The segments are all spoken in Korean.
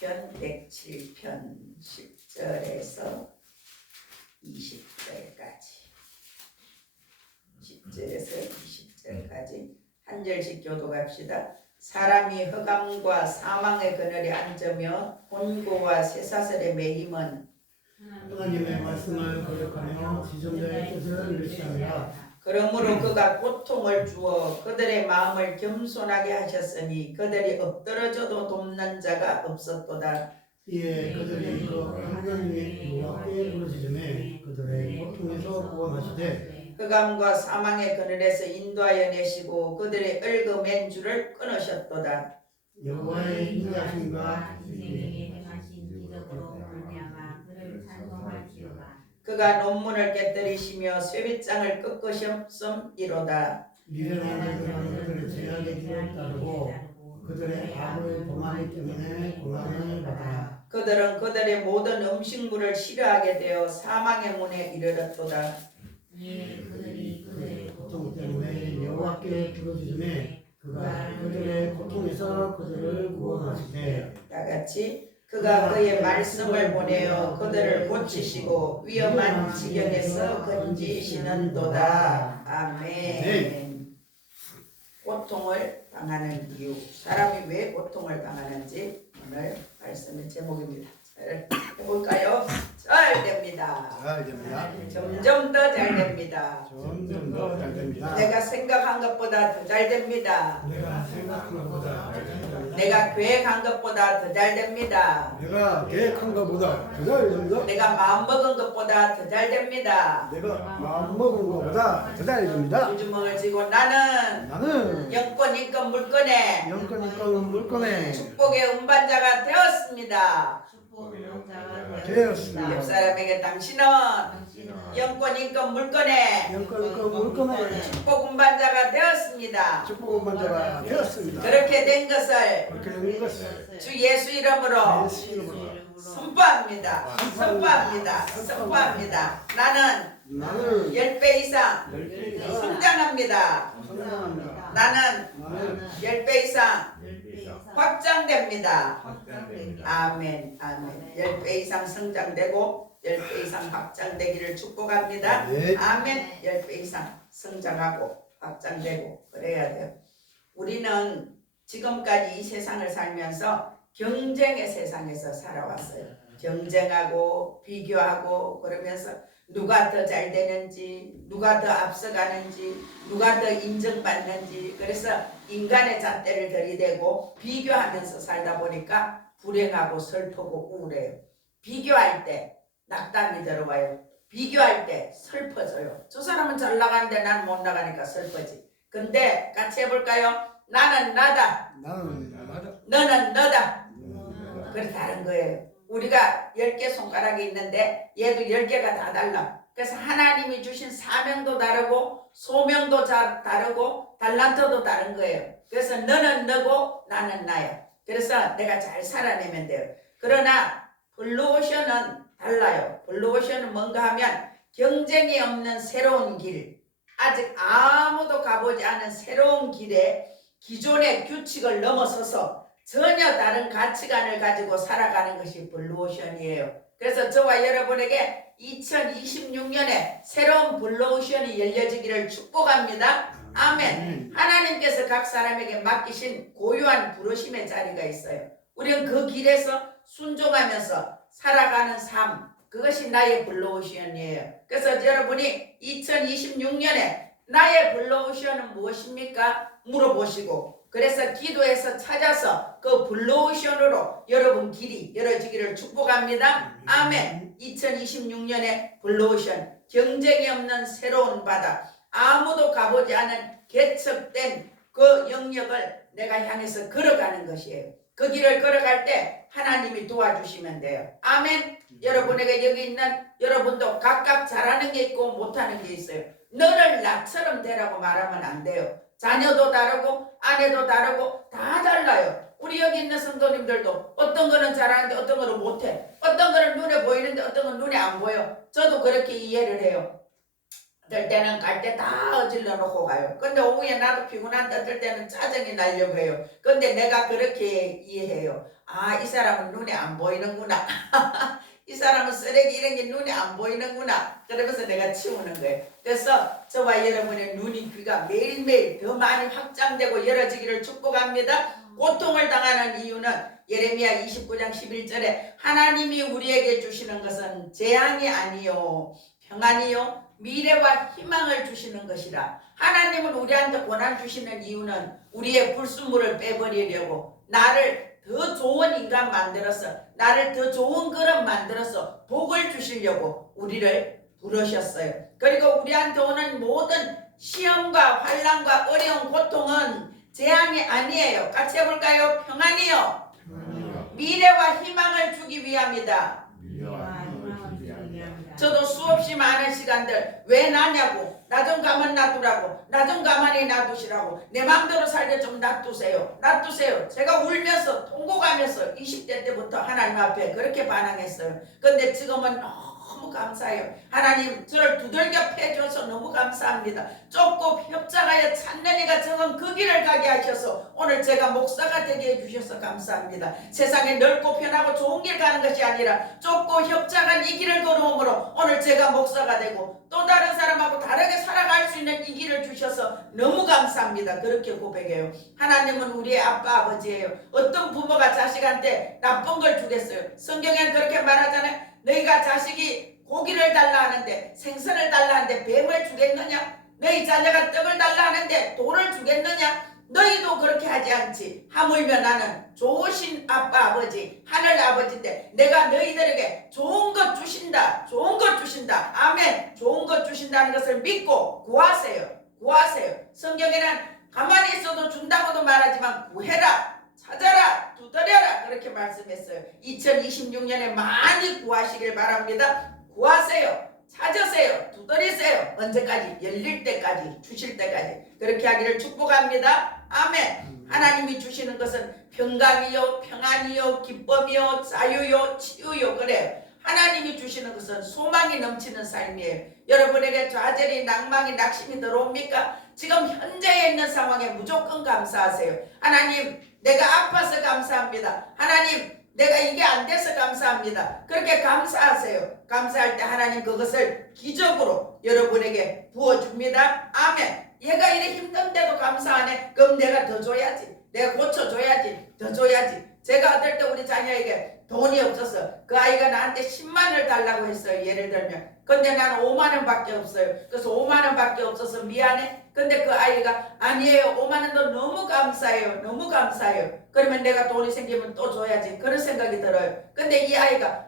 시편 107편 10절에서 20절까지 10절에서 20절까지 한 절씩 교독합시다. 사람이 흑암과 사망의 그늘에 앉으며 곤고와 쇠사슬에 매임은 하나님의 말씀을 거역하며 지존자의 뜻을 멸시하니라. 그러므로 그가 고통을 주어 그들의 마음을 겸손하게 하셨으니 그들이 엎드러져도 돕는 자가 없었도다. 이에 그들이 그 하나님의 여호와께 부르짖음에 그들의 고통에서 구원하시되 흑암과 사망의 그늘에서 인도하여 내시고 그들의 얽어맨 줄을 끊으셨도다. 여호와의 인자하심과 인생에게 행하신 기적으로 말미암아 그를 찬송할지어다. 그가 논문을 깨뜨리시며 쇠빗장을 꺾으셨음이로다. 미련한 자들은 그들의 죄악의 길을 따르고 그들의 악을 범하기 때문에 고난을 받아라. 그들은 그들의 모든 음식물을 싫어하게 되어 사망의 문에 이르렀도다. 이에 그들이 그들의 고통 때문에 여호와께 부르짖음에 그가 그들의 고통에서 그들을 구원하시되 다같이 그가 그의 말씀을 보내어 그들을 고치시고 위험한 지경에서 건지시는도다. 아멘. 고통을 당하는 이유, 사람이 왜 고통을 당하는지 오늘 말씀의 제목입니다. 잘 해볼까요? 잘 됩니다. 잘 됩니다. 점점 더 잘 됩니다. 점점 더 잘 됩니다. 내가 생각한 것보다 더 잘 됩니다. 내가 생각한 것보다 더 잘 됩니다. 내가 계획한 것보다 더 잘 됩니다. 내가 계획한 것보다 더 잘 됩니다. 내가 마음먹은 것보다 더 잘 됩니다. 내가 마음먹은 것보다 더 잘 됩니다. 주주멍을 쥐고 나는 영권 인권 물건에 영권인권 물건에 축복의 운반자가 되었습니다. 축복의 영자가 되었습니다. 옆 사람에게 당신은 영권 인권 물건에 영권인권 물건에 축복 운반자가 되었습니다. 축복 운반자가 되었습니다. 그렇게 된 것을 그렇게 된 것을 주 예수 이름으로 예수 이름으로 선포합니다. 선포합니다. 선포합니다. 나는 나는 10배 이상 10배 이상 성장합니다. 성장합니다. 나는 10배 이상 확장됩니다. 아멘, 아멘. 10배 이상 성장되고 10배 이상 확장되기를 축복합니다. 네. 아멘. 10배 이상 성장하고 확장되고 그래야 돼요. 우리는 지금까지 이 세상을 살면서 경쟁의 세상에서 살아왔어요. 경쟁하고 비교하고 그러면서 누가 더 잘 되는지, 누가 더 앞서가는지, 누가 더 인정받는지, 그래서 인간의 잣대를 들이대고 비교하면서 살다 보니까 불행하고 슬프고 우울해요. 비교할 때 낙담이 들어와요. 비교할 때 슬퍼져요. 저 사람은 잘 나가는데 난 못 나가니까 슬퍼지. 근데 같이 해볼까요? 나는 나다. 나는 나다. 너는 너다. 그래 다른 거예요. 우리가 10개 손가락이 있는데 얘도 10개가 다 달라. 그래서 하나님이 주신 사명도 다르고 소명도 다르고 달란트도 다른 거예요. 그래서 너는 너고 나는 나야. 그래서 내가 잘 살아내면 돼요. 그러나 블루오션은 달라요. 블루오션은 뭔가 하면 경쟁이 없는 새로운 길, 아직 아무도 가보지 않은 새로운 길에 기존의 규칙을 넘어서서 전혀 다른 가치관을 가지고 살아가는 것이 블루오션이에요. 그래서 저와 여러분에게 2026년에 새로운 블루오션이 열려지기를 축복합니다. 아멘. 하나님께서 각 사람에게 맡기신 고유한 부르심의 자리가 있어요. 우리는 그 길에서 순종하면서 살아가는 삶, 그것이 나의 블루오션이에요. 그래서 여러분이 2026년에 나의 블루오션은 무엇입니까? 물어보시고 그래서 기도해서 찾아서 그 블루오션으로 여러분 길이 열어지기를 축복합니다. 아멘. 2026년에 블루오션, 경쟁이 없는 새로운 바다, 아무도 가보지 않은 개척된 그 영역을 내가 향해서 걸어가는 것이에요. 그 길을 걸어갈 때 하나님이 도와주시면 돼요. 아멘. 여러분에게 여기 있는 여러분도 각각 잘하는 게 있고 못하는 게 있어요. 너를 나처럼 되라고 말하면 안 돼요. 자녀도 다르고 아내도 다르고 다 달라요. 우리 여기 있는 성도님들도 어떤 거는 잘하는데 어떤 거는 못해. 어떤 거는 눈에 보이는데 어떤 건 눈에 안 보여. 저도 그렇게 이해를 해요. 어떨 때는 갈 때 다 어질러 놓고 가요. 근데 오후에 나도 피곤한데 어떨 때는 짜증이 나려고 해요. 근데 내가 그렇게 이해해요. 아, 이 사람은 눈에 안 보이는구나. 이 사람은 쓰레기 이런 게 눈에 안 보이는구나. 그러면서 내가 치우는 거예요. 그래서 저와 여러분의 눈이 귀가 매일매일 더 많이 확장되고 열어지기를 축복합니다. 고통을 당하는 이유는 예레미야 29장 11절에 하나님이 우리에게 주시는 것은 재앙이 아니요 평안이요 미래와 희망을 주시는 것이라. 하나님은 우리한테 고난 주시는 이유는 우리의 불순물을 빼버리려고, 나를 더 좋은 인간 만들어서, 나를 더 좋은 그릇 만들어서 복을 주시려고 우리를 부르셨어요. 그리고 우리한테 오는 모든 시험과 환난과 어려운 고통은 재앙이 아니에요. 같이 해볼까요? 평안이요 미래와 희망을 주기 위함이다. 저도 수없이 많은 시간들 왜 나냐고, 나 좀 가만 놔두라고, 나 좀 가만히 놔두시라고, 내 마음대로 살게 좀 놔두세요, 놔두세요. 제가 울면서 통곡하면서 20대 때부터 하나님 앞에 그렇게 반항했어요. 근데 지금은 너무 감사해요. 하나님 저를 두들겨 패줘서 너무 감사합니다. 좁고 협착하여 찾는 이가 적은 그 길을 가게 하셔서 오늘 제가 목사가 되게 해주셔서 감사합니다. 세상에 넓고 편하고 좋은 길 가는 것이 아니라 좁고 협착한 이 길을 걸어오므로 오늘 제가 목사가 되고 또 다른 사람하고 다르게 살아갈 수 있는 이 길을 주셔서 너무 감사합니다. 그렇게 고백해요. 하나님은 우리의 아빠 아버지예요. 어떤 부모가 자식한테 나쁜 걸 주겠어요? 성경에는 그렇게 말하잖아요. 너희가 자식이 고기를 달라 하는데, 생선을 달라 하는데 뱀을 주겠느냐? 너희 자녀가 떡을 달라 하는데 돌을 주겠느냐? 너희도 그렇게 하지 않지. 하물며 나는 좋으신 아빠 아버지 하늘 아버지인데 내가 너희들에게 좋은 것 주신다. 좋은 것 주신다. 아멘. 좋은 것 주신다는 것을 믿고 구하세요. 구하세요. 성경에는 가만히 있어도 준다고도 말하지만 구해라, 찾아라, 두드려라 그렇게 말씀했어요. 2026년에 많이 구하시길 바랍니다. 구하세요, 찾으세요, 두드리세요. 언제까지? 열릴 때까지, 주실 때까지 그렇게 하기를 축복합니다. 아멘. 하나님이 주시는 것은 평강이요 평안이요 기쁨이요 자유요 치유요. 그래요. 하나님이 주시는 것은 소망이 넘치는 삶이에요. 여러분에게 좌절이 낭망이 낙심이 들어옵니까? 지금 현재에 있는 상황에 무조건 감사하세요. 하나님 내가 아파서 감사합니다. 하나님 내가 이게 안 돼서 감사합니다. 그렇게 감사하세요. 감사할 때 하나님 그것을 기적으로 여러분에게 부어줍니다. 아멘. 얘가 이래 힘든데도 감사하네. 그럼 내가 더 줘야지. 내가 고쳐줘야지. 더 줘야지. 제가 어떨 때 우리 자녀에게 돈이 없어서 그 아이가 나한테 10만원을 달라고 했어요. 예를 들면. 근데 나는 5만원밖에 없어요. 그래서 5만원밖에 없어서 미안해. 근데 그 아이가 아니에요. 5만원도 너무 감사해요. 너무 감사해요. 그러면 내가 돈이 생기면 또 줘야지. 그런 생각이 들어요. 근데 이 아이가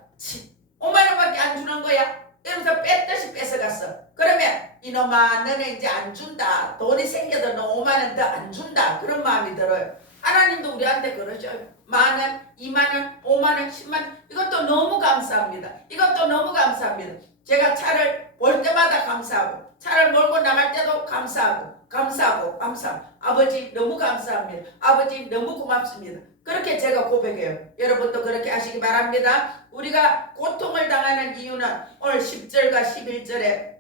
5만원밖에 안 주는 거야. 이러면서 뺐듯이 뺏어갔어. 그러면 이놈아 너는 이제 안 준다. 돈이 생겨도 너 5만원 더 안 준다. 그런 마음이 들어요. 하나님도 우리한테 그러셔요. 10,000원, 20,000원, 50,000원, 10만원. 이것도 너무 감사합니다. 이것도 너무 감사합니다. 제가 차를 볼 때마다 감사하고 차를 몰고 나갈 때도 감사하고 아버지 너무 감사합니다. 아버지 너무 고맙습니다. 그렇게 제가 고백해요. 여러분도 그렇게 하시기 바랍니다. 우리가 고통을 당하는 이유는 오늘 10절과 11절에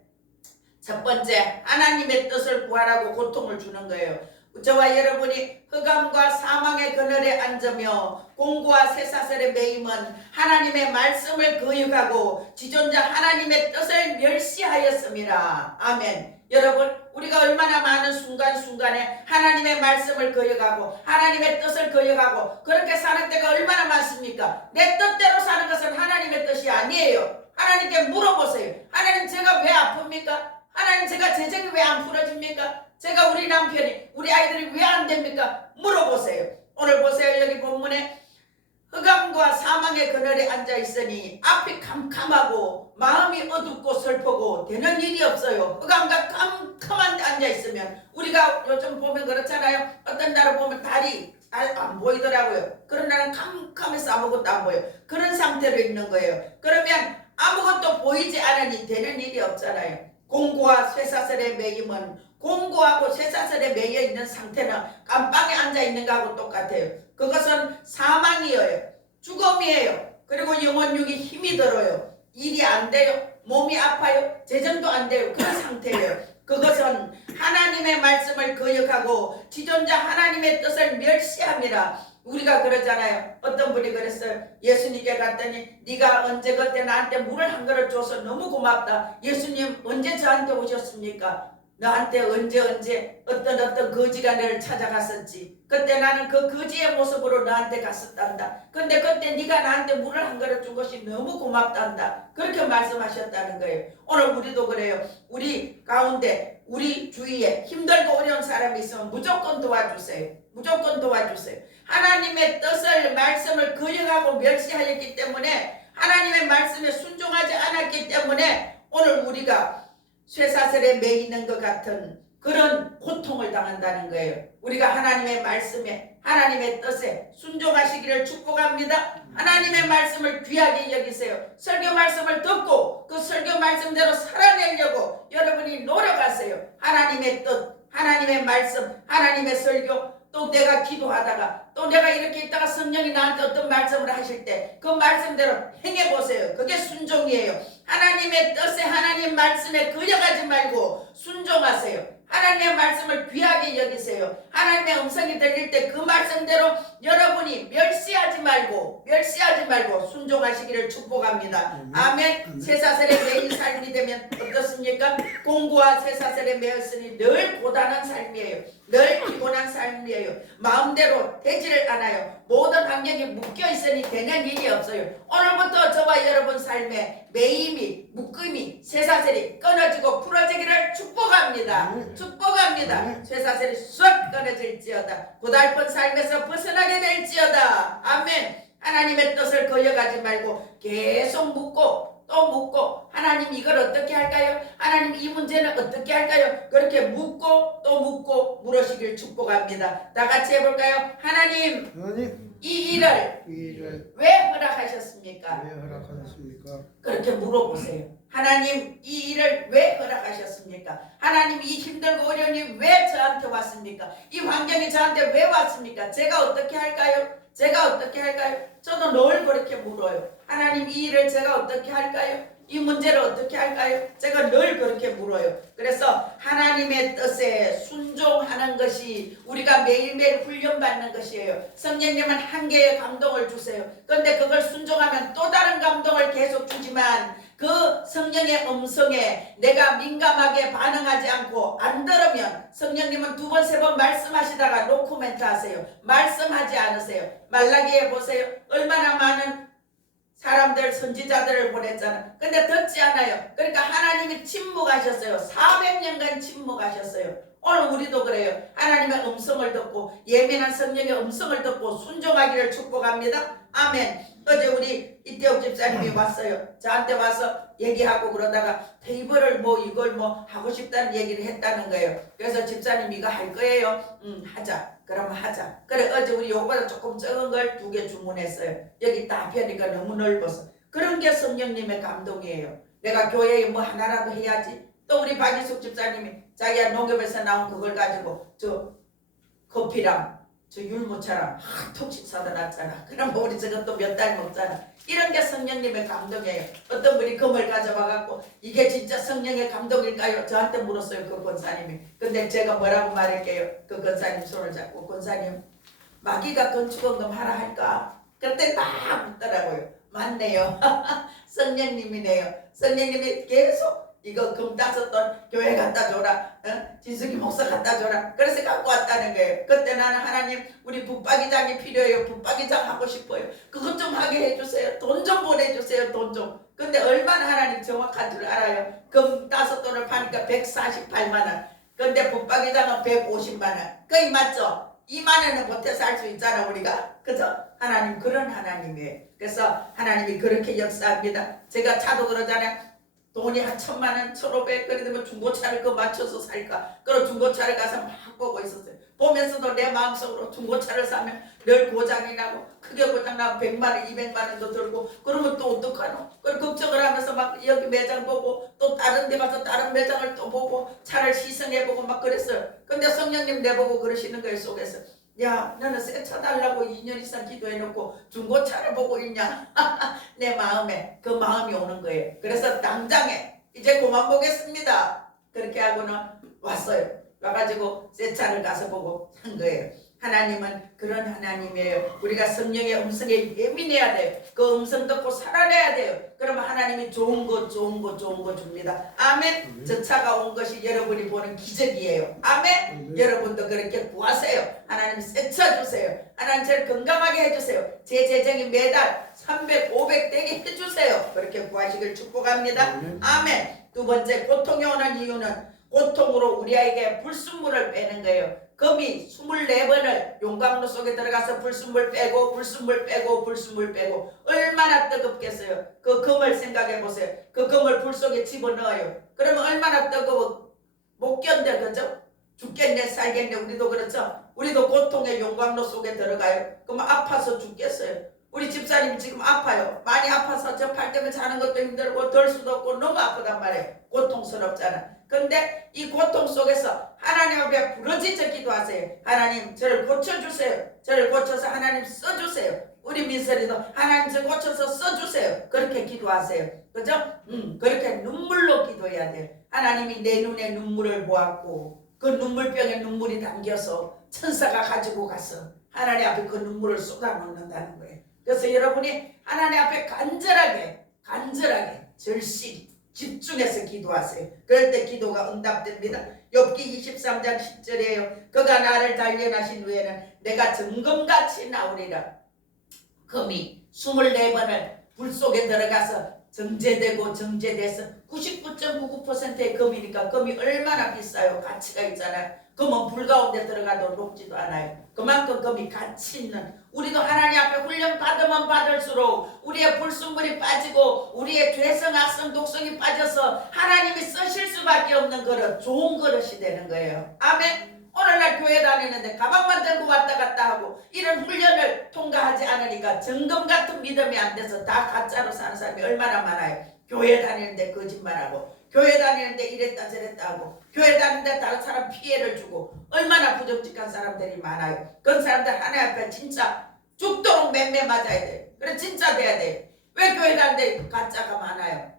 첫 번째 하나님의 뜻을 구하라고 고통을 주는 거예요. 저와 여러분이 흑암과 사망의 그늘에 앉으며 공고와 쇠사슬에 매임은 하나님의 말씀을 거역하고 지존자 하나님의 뜻을 멸시하였음이라. 아멘. 여러분 우리가 얼마나 많은 순간순간에 하나님의 말씀을 거역하고 하나님의 뜻을 거역하고 그렇게 사는 때가 얼마나 많습니까? 내 뜻대로 사는 것은 하나님의 뜻이 아니에요. 하나님께 물어보세요. 하나님 제가 왜 아픕니까? 하나님 제가 재정이 왜 안 풀어집니까? 제가 우리 남편이 우리 아이들이 왜 안 됩니까? 물어보세요. 오늘 보세요. 여기 본문에 흑암과 사망의 그늘에 앉아 있으니 앞이 캄캄하고 마음이 어둡고 슬프고 되는 일이 없어요. 흑암과 캄캄한 데 앉아 있으면 우리가 요즘 보면 그렇잖아요. 어떤 날을 보면 달이 잘 안 보이더라고요. 그런 날은 캄캄해서 아무것도 안 보여요. 그런 상태로 있는 거예요. 그러면 아무것도 보이지 않으니 되는 일이 없잖아요. 공고와 쇠사슬의 매임은 공고하고 쇠사슬에 매여 있는 상태는 깜빵에 앉아 있는 거하고 똑같아요. 그것은 사망이에요. 죽음이에요. 그리고 영혼육이 힘이 들어요. 일이 안 돼요. 몸이 아파요. 재정도 안 돼요. 그런 상태예요. 그것은 하나님의 말씀을 거역하고 지존자 하나님의 뜻을 멸시함이라. 우리가 그러잖아요. 어떤 분이 그랬어요. 예수님께 갔더니 네가 언제 그때 나한테 물을 한 그릇 줘서 너무 고맙다. 예수님 언제 저한테 오셨습니까? 너한테 언제 어떤 거지가 너를 찾아갔었지. 그때 나는 그 거지의 모습으로 너한테 갔었단다. 근데 그때 네가 나한테 물을 한 그릇 준 것이 너무 고맙단다. 그렇게 말씀하셨다는 거예요. 오늘 우리도 그래요. 우리 가운데 우리 주위에 힘들고 어려운 사람이 있으면 무조건 도와주세요. 무조건 도와주세요. 하나님의 뜻을 말씀을 거역하고 멸시하였기 때문에 하나님의 말씀에 순종하지 않았기 때문에 오늘 우리가 쇠사슬에 매이는 것 같은 그런 고통을 당한다는 거예요. 우리가 하나님의 말씀에 하나님의 뜻에 순종하시기를 축복합니다. 하나님의 말씀을 귀하게 여기세요. 설교 말씀을 듣고 그 설교 말씀대로 살아내려고 여러분이 노력하세요. 하나님의 뜻, 하나님의 말씀, 하나님의 설교, 또 내가 기도하다가 또 내가 이렇게 있다가 성령이 나한테 어떤 말씀을 하실 때 그 말씀대로 행해보세요. 그게 순종이에요. 하나님의 뜻에 하나님 말씀에 거역하지 말고 순종하세요. 하나님의 말씀을 귀하게 여기세요. 하나님의 음성이 들릴 때 그 말씀대로 여러분이 멸시하지 말고 순종하시기를 축복합니다. 아멘. 쇠사슬에 매인 삶이 되면 어떻습니까? 공부와 쇠사슬에 매였으니 늘 고단한 삶이에요. 늘 피곤한 삶이에요. 마음대로 되지를 않아요. 모든 환경이 묶여있으니 되는 일이 없어요. 오늘부터 저와 여러분 삶에 매임이 묶음이 쇠사슬이 끊어지고 풀어지기를 축복합니다. 축복합니다. 쇠사슬이 쑥 끊어질지어다. 고달픈 삶에서 벗어나게 될지어다. 아멘. 하나님의 뜻을 거역하지 말고 계속 묻고 또 묻고 하나님 이걸 어떻게 할까요? 하나님 이 문제는 어떻게 할까요? 그렇게 묻고 또 묻고 물으시길 축복합니다. 다 같이 해볼까요? 하나님 이 일을 왜 허락하셨습니까? 왜 허락하셨습니까? 그렇게 물어보세요. 하나님 이 일을 왜 허락하셨습니까? 하나님 이 힘들고 어려운 일이 왜 저한테 왔습니까? 이 환경이 저한테 왜 왔습니까? 제가 어떻게 할까요? 제가 어떻게 할까요? 저도 늘 그렇게 물어요. 하나님 이 일을 제가 어떻게 할까요? 이 문제를 어떻게 할까요? 제가 늘 그렇게 물어요. 그래서 하나님의 뜻에 순종하는 것이 우리가 매일매일 훈련받는 것이에요. 성령님은 한 개의 감동을 주세요. 그런데 그걸 순종하면 또 다른 감동을 계속 주지만 그 성령의 음성에 내가 민감하게 반응하지 않고 안 들으면 성령님은 두 번, 세 번 말씀하시다가 노코멘트 하세요. 말씀하지 않으세요. 말라기에 보세요. 얼마나 많은 사람들 선지자들을 보냈잖아. 근데 듣지 않아요. 그러니까 하나님이 침묵하셨어요. 400년간 침묵하셨어요. 오늘 우리도 그래요. 하나님의 음성을 듣고 예민한 성령의 음성을 듣고 순종하기를 축복합니다. 아멘. 어제 우리 이태옥 집사님이 왔어요. 저한테 와서 얘기하고 그러다가 테이블을 이걸 하고 싶다는 얘기를 했다는 거예요. 그래서 집사님 이거 할 거예요. 하자. 그러면 하자. 그래 어제 우리 요거보다 조금 적은 걸 2개 주문했어요. 여기 다 펴니까 너무 넓어서. 그런 게 성령님의 감동이에요. 내가 교회에 하나라도 해야지. 또 우리 박인숙 집사님이 자기가 농협에서 나온 그걸 가지고 저 커피랑 저 율무차랑 한 톡씩 사다 놨잖아. 그럼 우리 저것도 몇 달 먹잖아. 이런 게 성령님의 감동이에요. 어떤 분이 금을 가져와 갖고 이게 진짜 성령의 감동일까요? 저한테 물었어요. 그 권사님이. 근데 제가 뭐라고 말할게요? 그 권사님 손을 잡고 권사님 마귀가 건축원금 하라 할까? 그때 막 묻더라고요. 맞네요. 성령님이네요. 성령님이 계속 이거 금 5돈 교회 갖다 줘라. 진숙이 목사 갖다 줘라. 그래서 갖고 왔다는 거예요. 그때 나는 하나님 우리 붙박이장이 필요해요. 붙박이장 하고 싶어요. 그것 좀 하게 해주세요. 돈 좀 보내주세요. 돈 좀. 근데 얼마나 하나님 정확한 줄 알아요. 금 5돈을 파니까 148만 원. 근데 붙박이장은 150만 원. 거의 맞죠? 2만 원은 보태서 할 수 있잖아 우리가. 그죠? 하나님 그런 하나님이에요. 그래서 하나님이 그렇게 역사합니다. 제가 차도 그러잖아요. 돈이 한 1,000만 원, 1,500 그래도 중고차를 그 맞춰서 살까? 그럼 중고차를 가서 막 보고 있었어요. 보면서도 내 마음속으로 중고차를 사면 늘 고장이 나고 크게 고장 나면 100만 원, 200만 원도 들고 그러면 또 어떡하노? 그걸 걱정을 하면서 막 여기 매장 보고 또 다른 데 가서 다른 매장을 또 보고 차를 시승해보고 막 그랬어요. 근데 성령님 내보고 그러시는 거예요 속에서. 야, 너는 새 차 달라고 2년 이상 기도해놓고 중고차를 보고 있냐? 내 마음에 그 마음이 오는 거예요. 그래서 당장에 이제 그만 보겠습니다. 그렇게 하고는 왔어요. 와가지고 새 차를 가서 보고 산 거예요. 하나님은 그런 하나님이에요. 우리가 성령의 음성에 예민해야 돼요. 그 음성 듣고 살아내야 돼요. 그러면 하나님이 좋은 거 줍니다. 아멘. 저 차가 온 것이 여러분이 보는 기적이에요. 아멘. 여러분도 그렇게 구하세요. 하나님 새 차 주세요. 하나님 저를 건강하게 해주세요. 제 재정이 매달 300, 500 되게 해주세요. 그렇게 구하시길 축복합니다. 아멘. 두 번째, 고통이 오는 이유는 고통으로 우리에게 불순물을 빼는 거예요. 금이 24번을 용광로 속에 들어가서 불순물 빼고 불순물 빼고 불순물 빼고 얼마나 뜨겁겠어요. 그 금을 생각해 보세요. 그 금을 불 속에 집어넣어요. 그러면 얼마나 뜨거워. 못 견뎌. 그죠? 죽겠네 살겠네. 우리도 그렇죠. 우리도 고통의 용광로 속에 들어가요. 그럼 아파서 죽겠어요. 우리 집사님 지금 아파요. 많이 아파서 접할 때문에 자는 것도 힘들고 덜 수도 없고 너무 아프단 말이에요. 고통스럽잖아. 근데 이 고통 속에서 하나님 앞에 부르짖어 기도하세요. 하나님 저를 고쳐주세요. 저를 고쳐서 하나님 써주세요. 우리 민설이도 하나님 저 고쳐서 써주세요. 그렇게 기도하세요. 그죠? 그렇게 눈물로 기도해야 돼요. 하나님이 내 눈에 눈물을 보았고 그 눈물병에 눈물이 담겨서 천사가 가지고 가서 하나님 앞에 그 눈물을 쏟아놓는다는 거예요. 그래서 여러분이 하나님 앞에 간절하게 절실히 집중해서 기도하세요. 그럴 때 기도가 응답됩니다. 욥기 23장 10절이에요. 그가 나를 단련하신 후에는 내가 정금같이 나오리라. 금이 24번을 불 속에 들어가서 정제돼서 99.99%의 금이니까 금이 얼마나 비싸요. 가치가 있잖아요. 금은 불 가운데 들어가도 녹지도 않아요. 그만큼 금이 가치 있는, 우리도 하나님 앞에 훈련 받으면 받을수록 우리의 불순물이 빠지고 우리의 죄성, 악성, 독성이 빠져서 하나님이 쓰실 수밖에 없는 그릇, 좋은 그릇이 되는 거예요. 아멘. 오늘날 교회 다니는데 가방만 들고 왔다 갔다 하고 이런 훈련을 통과하지 않으니까 정금 같은 믿음이 안 돼서 다 가짜로 사는 사람이 얼마나 많아요. 교회 다니는데 거짓말하고, 교회 다니는데 이랬다 저랬다 하고, 교회 다니는데 다른 사람 피해를 주고, 얼마나 부정직한 사람들이 많아요. 그런 사람들 하나님 앞에 진짜 죽도록 맴매 맞아야 돼요. 그래 진짜 돼야 돼요. 왜 교회 다니는데 가짜가 많아요?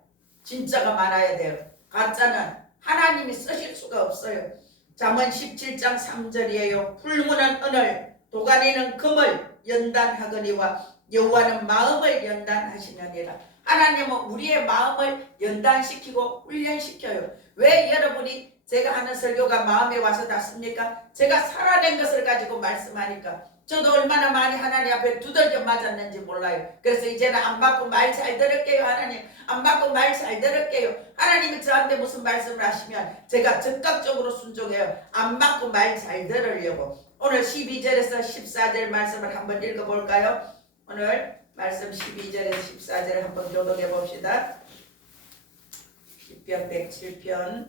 진짜가 많아야 돼요. 가짜는 하나님이 쓰실 수가 없어요. 잠언 17장 3절이에요. 풀무는 은을, 도가니는 금을 연단하거니와 여호와는 마음을 연단하시느니라. 하나님은 우리의 마음을 연단시키고 훈련시켜요. 왜 여러분이 제가 하는 설교가 마음에 와서 닿습니까? 제가 살아낸 것을 가지고 말씀하니까. 저도 얼마나 많이 하나님 앞에 두들겨 맞았는지 몰라요. 그래서 이제는 안 받고 말 잘 들을게요. 하나님 안 받고 말 잘 들을게요. 하나님이 저한테 무슨 말씀을 하시면 제가 즉각적으로 순종해요. 안 받고 말 잘 들으려고. 오늘 12절에서 14절 말씀을 한번 읽어볼까요? 오늘 말씀 12절에서 14절을 한번 교독해 봅시다. 10편 107편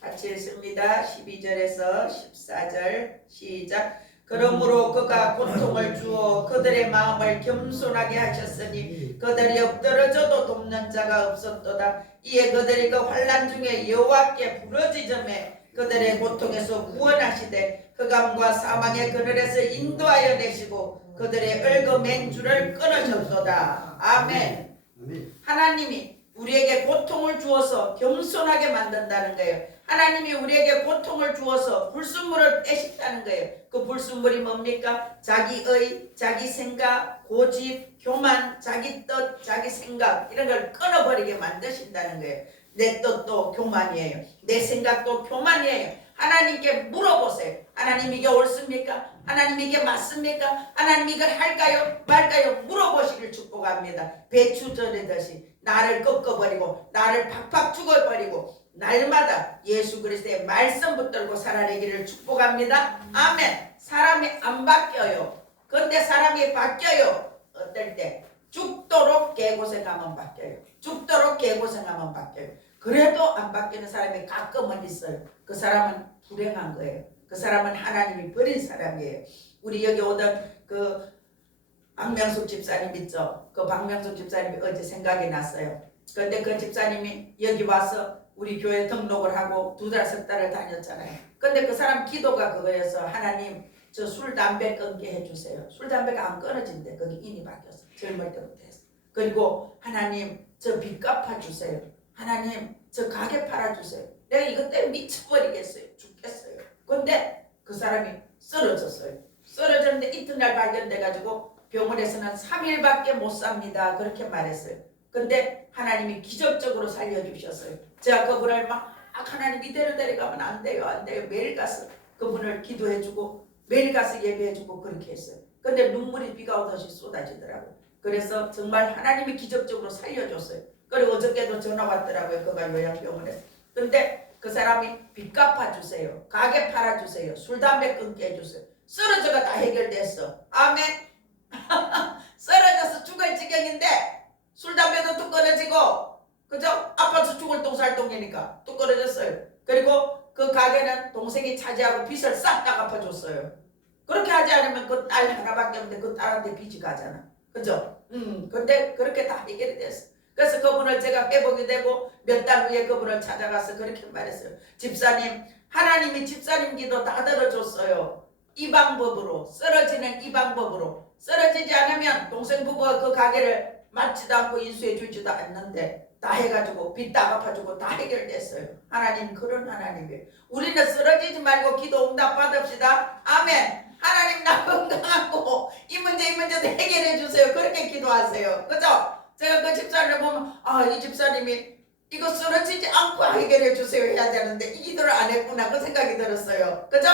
같이 읽습니다. 12절에서 14절 시작. 그러므로 그가 고통을 주어 그들의 마음을 겸손하게 하셨으니 그들이 엎드러져도 돕는 자가 없었도다. 이에 그들이 그 환난 중에 여호와께 부르짖음에 그들의 고통에서 구원하시되 흑암과 사망의 그늘에서 인도하여 내시고 그들의 얽어맨 줄을 끊으셨도다. 아멘. 하나님이 우리에게 고통을 주어서 겸손하게 만든다는 거예요. 하나님이 우리에게 고통을 주어서 불순물을 빼신다는 거예요. 그 불순물이 뭡니까? 자기의, 자기 생각, 고집, 교만, 자기 뜻, 자기 생각 이런 걸 끊어버리게 만드신다는 거예요. 내 뜻도 교만이에요. 내 생각도 교만이에요. 하나님께 물어보세요. 하나님 이게 옳습니까? 하나님 이게 맞습니까? 하나님 이걸 할까요? 말까요? 물어보시길 축복합니다. 배추 절이듯이 나를 꺾어버리고 나를 팍팍 죽어버리고 날마다 예수 그리스도의 말씀 붙들고 살아내기를 축복합니다. 아멘. 사람이 안 바뀌어요. 근데 사람이 바뀌어요. 어떨 때? 죽도록 개고생하면 바뀌어요. 죽도록 개고생하면 바뀌어요. 그래도 안 바뀌는 사람이 가끔은 있어요. 그 사람은 불행한 거예요. 그 사람은 하나님이 버린 사람이에요. 우리 여기 오던 그 박명숙 집사님 있죠? 그 박명숙 집사님이 어제 생각이 났어요. 근데 그 집사님이 여기 와서 우리 교회 등록을 하고 2달, 3달을 다녔잖아요. 근데 그 사람 기도가 그거여서 하나님 저 술, 담배 끊게 해주세요. 술, 담배가 안 끊어진대. 거기 인이 바뀌었어. 젊을 때부터 했어. 그리고 하나님 저 빚 갚아주세요. 하나님 저 가게 팔아주세요. 내가 이것 때문에 미쳐버리겠어요. 죽겠어요. 근데 그 사람이 쓰러졌어요. 쓰러졌는데 이튿날 발견돼가지고 병원에서는 3일밖에 못 삽니다. 그렇게 말했어요. 근데 하나님이 기적적으로 살려주셨어요. 제가 그분을 막 하나님 이대로 데려가면 안 돼요. 안 돼요. 매일 가서 그분을 기도해주고 매일 가서 예배해주고 그렇게 했어요. 근데 눈물이 비가 오듯이 쏟아지더라고요. 그래서 정말 하나님이 기적적으로 살려줬어요. 그리고 어저께도 전화 왔더라고요. 그가 요양병원에서. 근데 그 사람이 빚 갚아주세요. 가게 팔아주세요. 술, 담배 끊게 해주세요. 쓰러져가 다 해결됐어. 아멘. 쓰러져서 죽을 지경인데 술, 담배도 뚝 끊어지고 그죠? 아파서 죽을 똥살똥이니까 뚝 끊어졌어요. 그리고 그 가게는 동생이 차지하고 빚을 싹 다 갚아줬어요. 그렇게 하지 않으면 그 딸 하나밖에 없는데 그 딸한테 빚이 가잖아. 그죠? 근데 그렇게 다 해결이 됐어. 그래서 그분을 제가 회복이 되고 몇 달 후에 그분을 찾아가서 그렇게 말했어요. 집사님, 하나님이 집사님 기도 다 들어줬어요. 이 방법으로, 쓰러지는 이 방법으로. 쓰러지지 않으면 동생 부부가 그 가게를 맞지도 않고 인수해 주지도 않는데 다 해가지고 빚 다 갚아주고 다 해결됐어요. 하나님 그런 하나님이에요. 우리는 쓰러지지 말고 기도 응답 받읍시다. 아멘. 하나님 나 건강하고 이 문제도 해결해 주세요. 그렇게 기도하세요. 그죠? 제가 그 집사님을 보면 이 집사님이 이거 쓰러지지 않고 해결해 주세요 해야 되는데 이 기도를 안 했구나 그 생각이 들었어요. 그죠?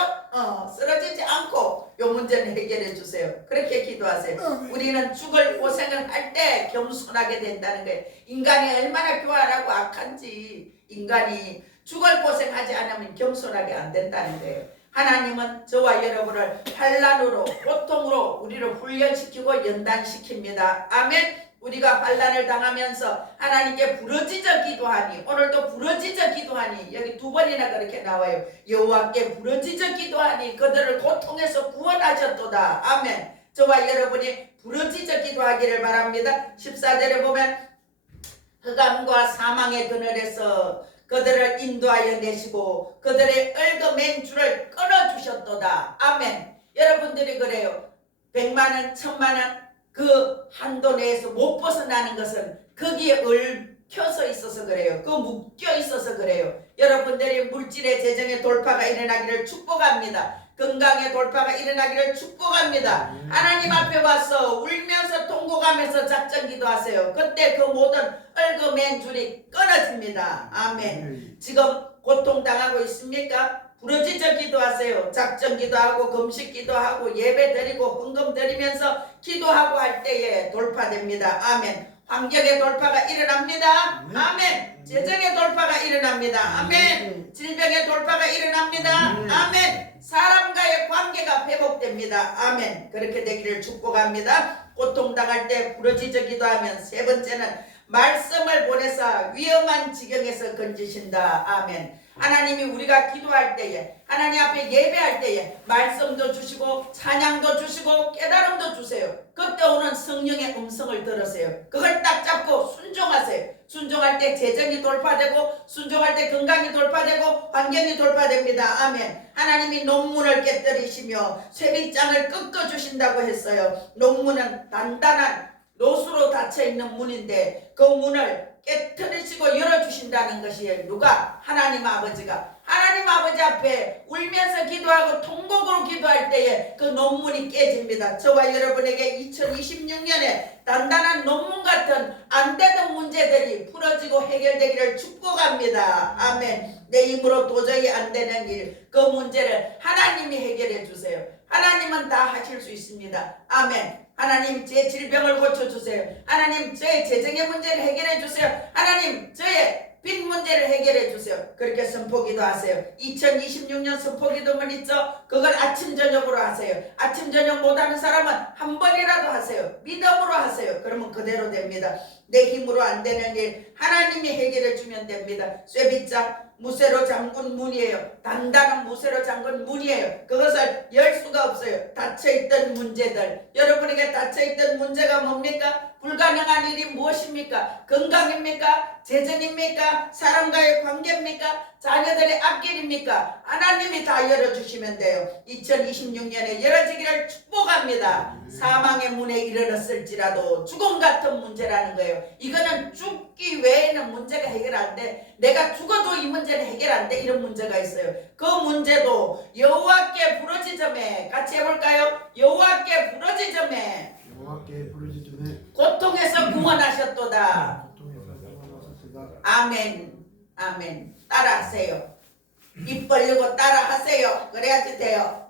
쓰러지지 않고 요 문제는 해결해 주세요. 그렇게 기도하세요. 우리는 죽을 고생을 할 때 겸손하게 된다는 거예요. 인간이 얼마나 교활하고 악한지 인간이 죽을 고생하지 않으면 겸손하게 안 된다는 거예요. 하나님은 저와 여러분을 환난으로 고통으로 우리를 훈련시키고 연단시킵니다. 아멘. 우리가 환난을 당하면서 하나님께 부르짖어 기도하니 오늘도 부르짖어 기도하니 여기 2번이나 그렇게 나와요. 여호와께 부르짖어 기도하니 그들을 고통에서 구원하셨도다. 아멘. 저와 여러분이 부르짖어 기도하기를 바랍니다. 14절에 보면 흑암과 사망의 그늘에서 그들을 인도하여 내시고 그들의 얽어맨 줄을 끊어주셨도다. 아멘. 여러분들이 그래요. 100만원, 1000만원 그 한도 내에서 못 벗어나는 것은 거기에 얽혀서 있어서 그래요. 그 묶여 있어서 그래요. 여러분들이 물질의 재정의 돌파가 일어나기를 축복합니다. 건강의 돌파가 일어나기를 축복합니다. 하나님 앞에 와서 울면서 통곡하면서 작전 기도하세요. 그때 그 모든 얽어맨 줄이 끊어집니다. 아멘. 지금 고통당하고 있습니까? 부르짖어 기도하세요. 작전 기도하고 금식 기도하고 예배 드리고 헌금 드리면서 기도하고 할 때에 돌파됩니다. 아멘. 환경의 돌파가 일어납니다. 아멘. 재정의 돌파가 일어납니다. 아멘. 질병의 돌파가 일어납니다. 아멘. 사람과의 관계가 회복됩니다. 아멘. 그렇게 되기를 축복합니다. 고통당할 때 부르짖어 기도하면 세 번째는 말씀을 보내서 위험한 지경에서 건지신다. 아멘. 하나님이 우리가 기도할 때에 하나님 앞에 예배할 때에 말씀도 주시고 찬양도 주시고 깨달음도 주세요. 그때 오는 성령의 음성을 들으세요. 그걸 딱 잡고 순종하세요. 순종할 때 재정이 돌파되고 순종할 때 건강이 돌파되고 환경이 돌파됩니다. 아멘. 하나님이 논문을 깨뜨리시며 쇠빗장을 꺾어주신다고 했어요. 논문은 단단한 노수로 닫혀있는 문인데 그 문을 깨뜨리시고 열어주신다는 것이에요. 누가? 하나님 아버지가. 하나님 아버지 앞에 울면서 기도하고 통곡으로 기도할 때에 그 논문이 깨집니다. 저와 여러분에게 2026년에 단단한 논문 같은 안 되던 문제들이 풀어지고 해결되기를 축복합니다. 아멘. 내 힘으로 도저히 안 되는 일, 그 문제를 하나님이 해결해 주세요. 하나님은 다 하실 수 있습니다. 아멘. 하나님 제 질병을 고쳐주세요. 하나님 저의 재정의 문제를 해결해 주세요. 하나님 저의 빚 문제를 해결해 주세요. 그렇게 선포기도 하세요. 2026년 선포기도문 있죠? 그걸 아침 저녁으로 하세요. 아침 저녁 못하는 사람은 한 번이라도 하세요. 믿음으로 하세요. 그러면 그대로 됩니다. 내 힘으로 안 되는 일 하나님이 해결해 주면 됩니다. 쇠빗장 무쇠로 잠근 문이에요. 단단한 무쇠로 잠근 문이에요. 그것을 열 수가 없어요. 닫혀있던 문제들. 여러분에게 닫혀있던 문제가 뭡니까? 불가능한 일이 무엇입니까? 건강입니까? 재정입니까? 사람과의 관계입니까? 자녀들의 앞길입니까? 하나님이 다 열어주시면 돼요. 2026년에 열어지기를 축복합니다. 사망의 문에 이르렀을지라도 죽음 같은 문제라는 거예요. 이거는 죽기 외에는 문제가 해결 안 돼. 내가 죽어도 이 문제는 해결 안 돼. 이런 문제가 있어요. 그 문제도 여호와께 부르짖음에 같이 해볼까요? 여호와께 부르짖음에 여호와께 부르짖음에 고통에서 구원하셨도다. 고통에서 구원하셨도다. 아멘. 아멘. 따라하세요. 입 벌리고 따라하세요. 그래야지 돼요.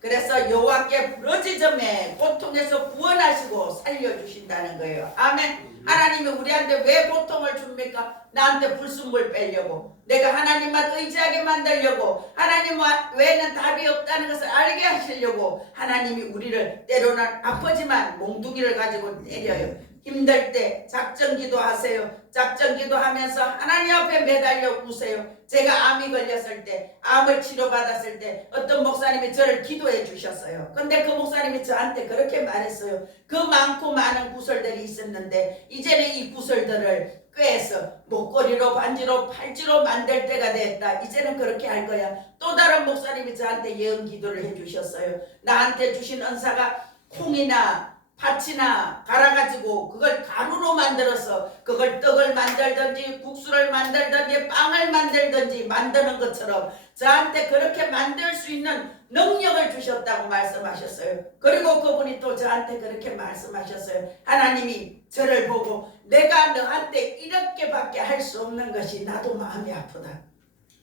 그래서 여호와께 부르짖음에 고통에서 구원하시고 살려주신다는 거예요. 아멘. 하나님이 우리한테 왜 고통을 줍니까? 나한테 불순물 빼려고, 내가 하나님만 의지하게 만들려고, 하나님 외에는 답이 없다는 것을 알게 하시려고 하나님이 우리를 때로는 아프지만 몽둥이를 가지고 때려요. 힘들 때 작전 기도하세요. 작전 기도하면서 하나님 앞에 매달려 우세요. 제가 암이 걸렸을 때, 암을 치료받았을 때 어떤 목사님이 저를 기도해 주셨어요. 근데 그 목사님이 저한테 그렇게 말했어요. 그 많고 많은 구설들이 있었는데 이제는 이 구설들을 꿰서 목걸이로 반지로 팔찌로 만들 때가 됐다. 이제는 그렇게 할 거야. 또 다른 목사님이 저한테 예언 기도를 해 주셨어요. 나한테 주신 은사가 콩이나 팥이나 갈아가지고 그걸 가루로 만들어서 그걸 떡을 만들든지 국수를 만들든지 빵을 만들든지 만드는 것처럼 저한테 그렇게 만들 수 있는 능력을 주셨다고 말씀하셨어요. 그리고 그분이 또 저한테 그렇게 말씀하셨어요. 하나님이 저를 보고 내가 너한테 이렇게밖에 할 수 없는 것이 나도 마음이 아프다.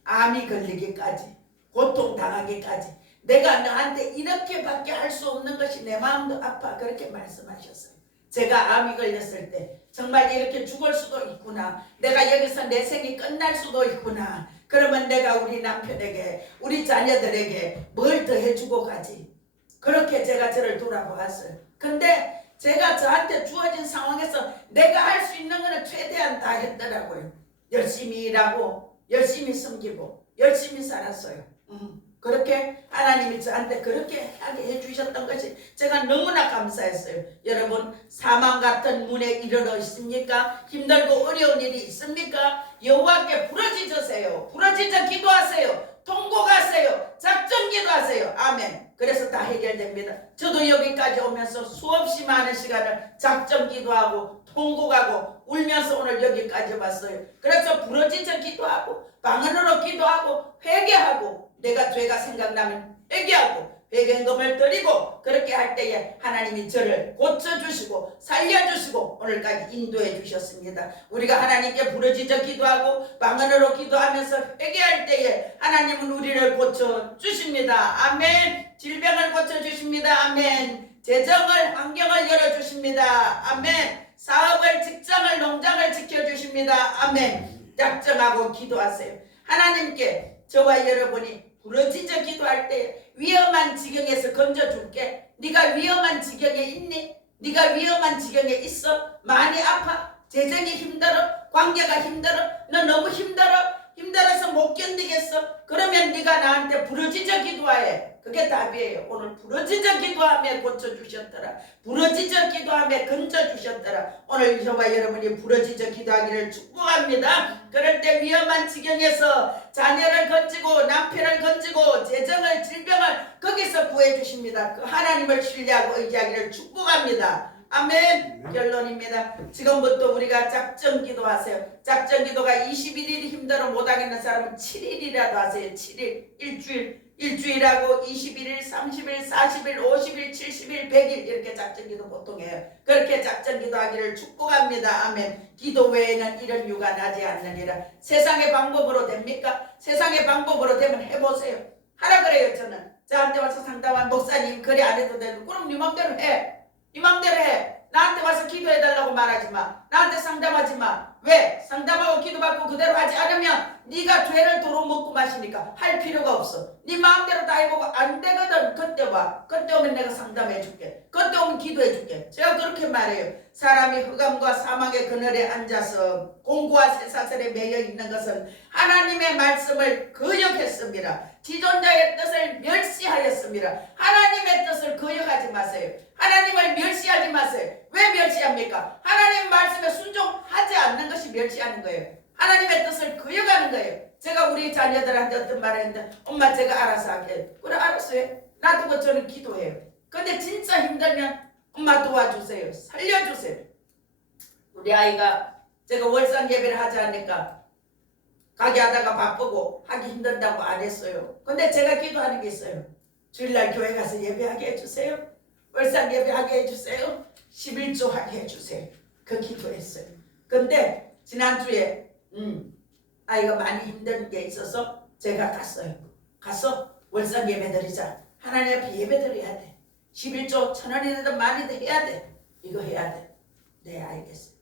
암이 걸리기까지, 고통당하기까지 내가 너한테 이렇게밖에 할 수 없는 것이 내 마음도 아파. 그렇게 말씀하셨어요. 제가 암이 걸렸을 때 정말 이렇게 죽을 수도 있구나. 내가 여기서 내 생이 끝날 수도 있구나. 그러면 내가 우리 남편에게, 우리 자녀들에게 뭘 더 해주고 가지. 그렇게 제가 저를 돌아보았어요. 근데 제가 저한테 주어진 상황에서 내가 할 수 있는 거는 최대한 다 했더라고요. 열심히 일하고 열심히 섬기고 열심히 살았어요. 그렇게 하나님이 저한테 그렇게 하게 해주셨던 것이 제가 너무나 감사했어요. 여러분, 사망 같은 문에 이르러 있습니까? 힘들고 어려운 일이 있습니까? 여호와께 부르짖으세요. 부르짖어 기도하세요. 통곡하세요. 작전 기도하세요. 아멘. 그래서 다 해결됩니다. 저도 여기까지 오면서 수없이 많은 시간을 작전 기도하고 통곡하고 울면서 오늘 여기까지 왔어요. 그래서 부르짖어 기도하고 방언으로 기도하고 회개하고 내가 죄가 생각나면 회개하고 회개금을 드리고 그렇게 할 때에 하나님이 저를 고쳐주시고 살려주시고 오늘까지 인도해 주셨습니다. 우리가 하나님께 부르짖어 기도하고 방언으로 기도하면서 회개할 때에 하나님은 우리를 고쳐주십니다. 아멘. 질병을 고쳐주십니다. 아멘. 재정을 환경을 열어주십니다. 아멘. 사업을 직장을 농장을 지켜주십니다. 아멘. 작정하고 기도하세요. 하나님께 저와 여러분이 부르짖어 기도할 때 위험한 지경에서 건져줄게. 네가 위험한 지경에 있니? 네가 위험한 지경에 있어? 많이 아파? 재정이 힘들어? 관계가 힘들어? 너 너무 힘들어서 못 견디겠어? 그러면 네가 나한테 부르짖어 기도해. 그게 답이에요. 오늘 부르짖어 기도하며 고쳐주셨더라. 부르짖어 기도하며 건져주셨더라. 오늘 저와 여러분이 부르짖어 기도하기를 축복합니다. 그럴 때 위험한 지경에서 자녀를 건지고 남편을 건지고 재정을 질병을 거기서 구해주십니다. 그 하나님을 신뢰하고 의지하기를 축복합니다. 아멘. 결론입니다. 지금부터 우리가 작전 기도하세요. 작전 기도가 21일이 힘들어 못하겠는 사람은 7일이라도 하세요. 7일, 일주일하고 21일, 30일, 40일, 50일, 70일, 100일 이렇게 작전 기도 보통 해요. 그렇게 작전 기도하기를 축복합니다. 아멘. 기도 외에는 이런 유가 나지 않느니라. 세상의 방법으로 됩니까? 세상의 방법으로 되면 해보세요. 하라 그래요. 저는 저한테 와서 상담한 목사님 그래 안 해도 되는 그럼 네 맘대로 해. 네 맘대로 해. 나한테 와서 기도해달라고 말하지 마. 마. 나한테 상담하지 마. 왜? 상담하고 기도받고 그대로 하지 않으면 네가 죄를 도로 먹고 마시니까 할 필요가 없어. 네 마음대로 다 해보고 안 되거든. 그때 와. 그때 오면 내가 상담해 줄게. 그때 오면 기도해 줄게. 제가 그렇게 말해요. 사람이 흑암과 사망의 그늘에 앉아서 공고와 쇠사슬에 매여 있는 것은 하나님의 말씀을 거역했습니다. 지존자의 뜻을 멸시하였습니다. 하나님의 뜻을 거역하지 마세요. 하나님을 멸시하지 마세요. 왜 멸시합니까? 하나님 말씀에 순종하지 않는 것이 멸시하는 거예요. 하나님의 뜻을 거역하는 거예요. 제가 우리 자녀들한테 어떤 말을 했는데 엄마 제가 알아서 할게. 그래 알았어요. 놔두고 저는 기도해요. 근데 진짜 힘들면 엄마 도와주세요. 살려주세요. 우리 아이가 제가 월상 예배를 하지 않으니까 가게 하다가 바쁘고 하기 힘든다고 안 했어요. 근데 제가 기도하는 게 있어요. 주일날 교회 가서 예배하게 해주세요. 월상 예배하게 해주세요. 11조 하게 해주세요. 그 기도했어요. 근데 지난주에 아이가 많이 힘든 게 있어서 제가 갔어요. 가서 월상 예배 드리자. 하나님 앞에 예배 드려야 돼. 11조 1,000원이라도 많이도 해야 돼. 이거 해야 돼. 네 알겠어요.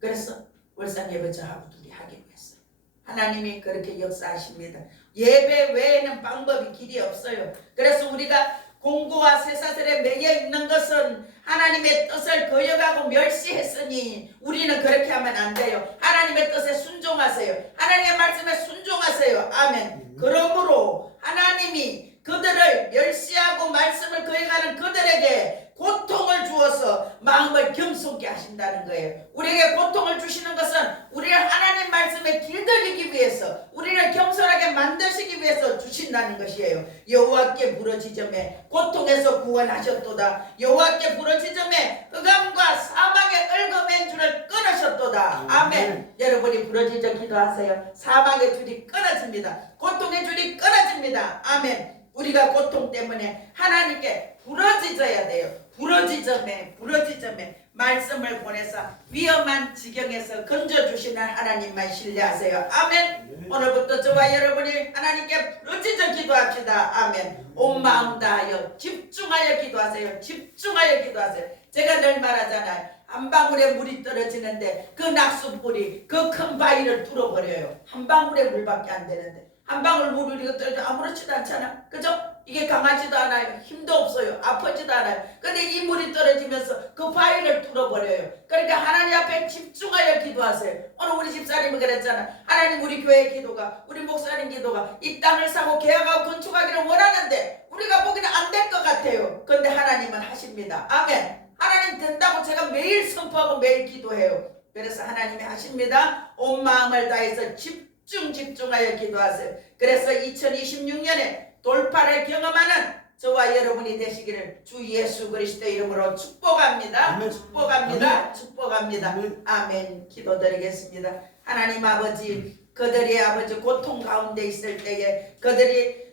그래서 월상 예배 저하고 둘이 하기로 했어요. 하나님이 그렇게 역사하십니다. 예배 외에는 방법이 길이 없어요. 그래서 우리가 공고와 쇠사슬에 매여 있는 것은 하나님의 뜻을 거역하고 멸시했으니 우리는 그렇게 하면 안 돼요. 하나님의 뜻에 순종하세요. 하나님의 말씀에 순종하세요. 아멘. 그러므로 하나님이 그들을 멸시하고 말씀을 거역하는 그들에게 고통을 주어서 마음을 겸손케 하신다는 거예요. 우리에게 고통을 주시는 것은 우리를 하나님 말씀에 길들이기 위해서, 우리를 겸손하게 만드시기 위해서 주신다는 것이에요. 여호와께 부르짖음에 고통에서 구원하셨도다. 여호와께 부르짖음에 흑암과 사망의 얽어맨 줄을 끊으셨도다. 아멘. 여러분이 부르짖어 기도하세요. 사망의 줄이 끊어집니다. 고통의 줄이 끊어집니다. 아멘. 우리가 고통 때문에 하나님께 부르짖어야 돼요. 부르짖음에 말씀을 보내서 위험한 지경에서 건져주시는 하나님만 신뢰하세요. 아멘. 오늘부터 저와 여러분이 하나님께 부르짖어 기도합시다. 아멘. 온 마음 다하여 집중하여 기도하세요. 집중하여 기도하세요. 제가 늘 말하잖아요. 한 방울에 물이 떨어지는데 그 낙수불이 그 큰 바위를 뚫어버려요. 한 방울에 물밖에 안 되는데 한 방울 물이 떨어져 아무렇지도 않잖아. 그죠? 이게 강하지도 않아요. 힘도 없어요. 아프지도 않아요. 근데 이 물이 떨어지면서 그 바위를 뚫어버려요. 그러니까 하나님 앞에 집중하여 기도하세요. 오늘 우리 집사님이 그랬잖아. 하나님 우리 교회 기도가, 우리 목사님 기도가 이 땅을 사고 계약하고 건축하기를 원하는데 우리가 보기는 안 될 것 같아요. 근데 하나님은 하십니다. 아멘. 하나님 된다고 제가 매일 선포하고 매일 기도해요. 그래서 하나님이 하십니다. 온 마음을 다해서 집중하여 기도하세요. 그래서 2026년에 돌파를 경험하는 저와 여러분이 되시기를 주 예수 그리스도 이름으로 축복합니다. 아멘. 축복합니다. 아멘. 축복합니다. 아멘. 아멘. 기도드리겠습니다. 하나님 아버지, 그들이 아버지 고통 가운데 있을 때에 그들이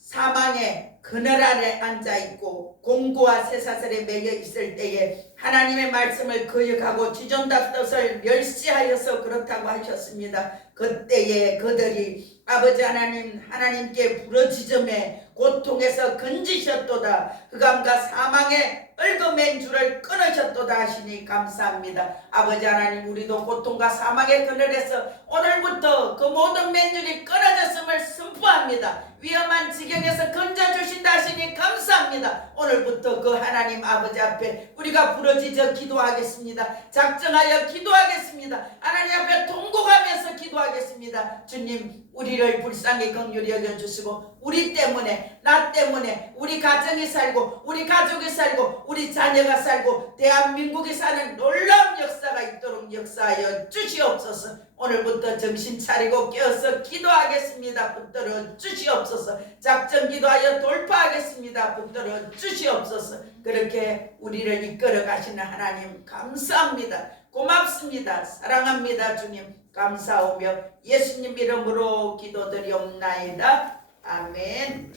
사망의 그늘 아래 앉아있고 공고와 쇠사슬에 매여 있을 때에 하나님의 말씀을 거역하고 지존자 뜻을 멸시하여서 그렇다고 하셨습니다. 그때에 그들이 아버지 하나님, 하나님께 부르짖음에 고통에서 건지셨도다. 흑암과 사망의 얽어맨 줄을 끊으셨도다 하시니 감사합니다. 아버지 하나님, 우리도 고통과 사망의 그늘에서 오늘부터 그 모든 맨줄이 끊어졌음을 선포합니다. 위험한 지경에서 건져주신다 하시니 감사합니다. 오늘부터 그 하나님 아버지 앞에 우리가 부르짖어 기도하겠습니다. 작정하여 기도하겠습니다. 하나님 앞에 통곡하면서 기도하겠습니다. 주님, 우리를 불쌍히 긍휼히 여겨주시고 우리 때문에, 나 때문에 우리 가정이 살고 우리 가족이 살고 우리 자녀가 살고 대한민국이 사는 놀라운 역사가 있도록 역사하여 주시옵소서. 오늘부터 정신 차리고 깨어서 기도하겠습니다. 붙들어 주시옵소서. 작정 기도하여 돌파하겠습니다. 붙들어 주시옵소서. 그렇게 우리를 이끌어 가시는 하나님 감사합니다. 고맙습니다. 사랑합니다. 주님 감사하며 예수님 이름으로 기도드리옵나이다. 아멘.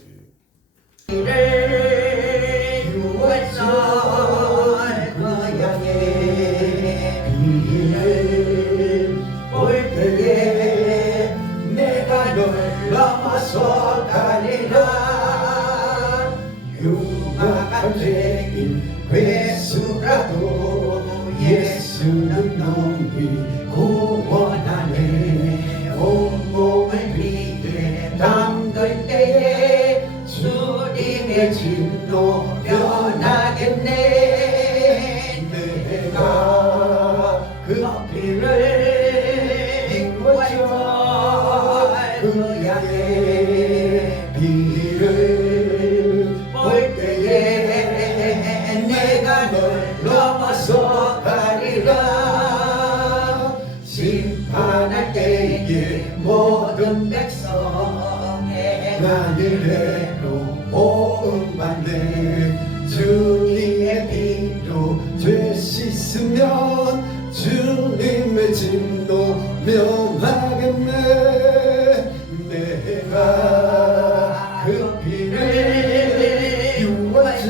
이를 6월절 고향에 비를 올 때에 내가 널 넘어서 가리라. 흉악한 죄인 괴수라도 예수 주는 놈이 구원하네 온몸을 피에 담글 때에 주님의 진노 변하겠네 내가 그 피를 구하여 그 양의 비를 볼 때에 내가 널 넘어서 가리라 심판할 때에 모든 백성의 하늘에로 보응받네 주님의 피로 죄 씻으면 주님의 진노 면하겠네 내가 그 피를 유하여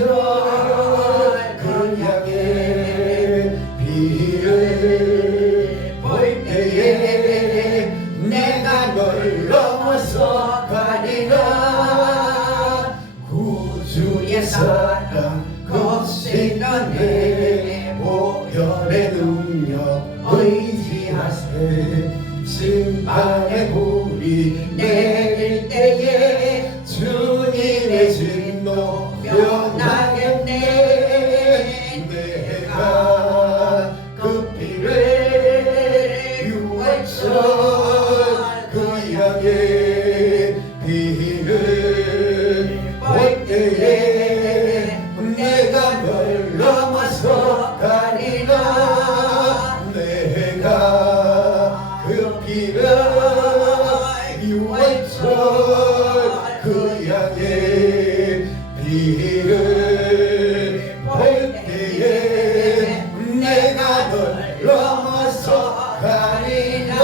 그 양의 피를 볼 때에 내가 널 넘어서 가리라 구주의 사랑 거시가네 보혈의 능력 의지하세 심판의 불이 내릴 때에 주님의 진노 변하겠네 내가 그 피를 유월절 그 양의 피를 볼 때에 내가 널 넘어서 가리라 내가 그 피를 유월절 그 양의 피를 볼 때에 내가 널 넘어서 가리라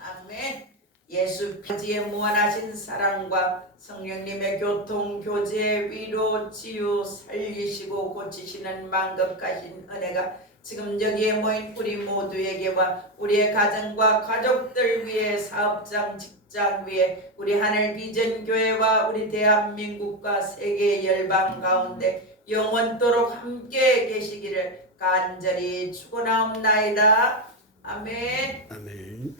아멘. 예수 피지의 무한하신 사랑과 성령님의 교통, 교제, 위로, 치유, 살리시고 고치시는 만급하신 은혜가 지금 여기에 모인 우리 모두에게와 우리의 가정과 가족들 위해 사업장, 직장 위에 우리 하늘 비전 교회와 우리 대한민국과 세계 열방 가운데 영원토록 함께 계시기를 간절히 축원하옵나이다. 아멘. 아멘.